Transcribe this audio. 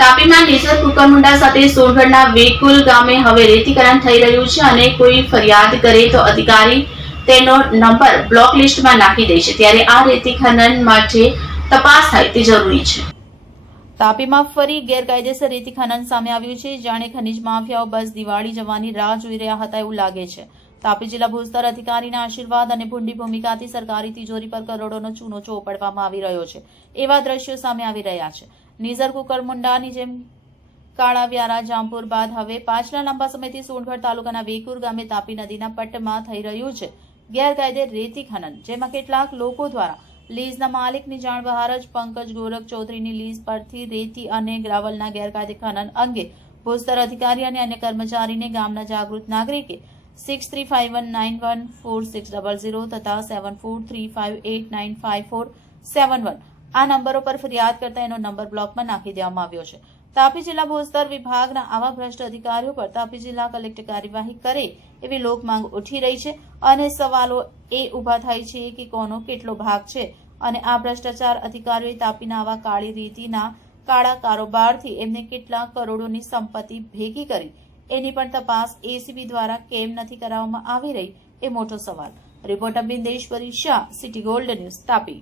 તાપીમાં nature Kukarmunda સાથે સોનગઢના વેકુલ ગામે હવે રેતીકરણ થઈ રહ્યું છે અને કોઈ ફરિયાદ કરે તો અધિકારી તેનો નંબર બ્લોક લિસ્ટમાં નાખી દે ત્યારે આ રેતી માટે તપાસ થાય તે જરૂરી છે. તાપીમાં ફરી ગેરકાયદેસર રેતી ખનન સામે આવ્યું છે. જાણે ખનીજ માફિયાઓ બસ દિવાળી જવાની રાહ જોઈ રહ્યા હતા એવું લાગે છે. તાપી જિલ્લા ભૂસ્તર અધિકારીના આશીર્વાદ અને ભૂંડી ભૂમિકાથી સરકારી તિજોરી પર કરોડોનો ચૂનો ચોપડવામાં આવી રહ્યો છે. એવા દ્રશ્યો સામે આવી રહ્યા છે. નીઝર કુકરમુંડાની જેમ કાળા વ્યારા જામપુર બાદ હવે પાછલા લાંબા સમયથી સોનગઢ તાલુકાના વેકુર ગામે તાપી નદીના પટ્ટમાં થઈ રહ્યું છે. ગેરકાયદે રેતી ખનન, જેમાં કેટલાક લોકો દ્વારા લીઝના માલિકની જાણ બહાર જ પંકજ ગોરખ ચૌધરીની લીઝ પરથી રેતી અને ગ્રાવલના ગેરકાયદે ખનન અંગે ભૂસ્તર અધિકારી અને અન્ય કર્મચારીને ગામના જાગૃત નાગરિકે six three five one nine one four six double zero તથા seven four three five eight nine five four seven one આ નંબરો પર ફરિયાદ કરતા એનો નંબર બ્લોકમાં નાખી દેવામાં આવ્યો છે. તાપી જિલ્લા ભૂસ્તર વિભાગના આવા ભ્રષ્ટ અધિકારીઓ પર તાપી જિલ્લા કલેક્ટર કાર્યવાહી કરે એવી લોક માંગ ઉઠી રહી છે અને સવાલો એ ઊભા થાય છે કે કોનો કેટલો ભાગ છે અને આ ભ્રષ્ટાચાર અધિકારીઓએ તાપીના આવા કાળી રીતિના કાળા કારોબારથી એમને કેટલા કરોડોની સંપત્તિ ભેગી કરી એની પણ તપાસ એસીબી દ્વારા કેમ નથી કરાવવામાં આવી રહી એ મોટો સવાલ. Reporter Bindeshwari Shah, city gold news, Tapi.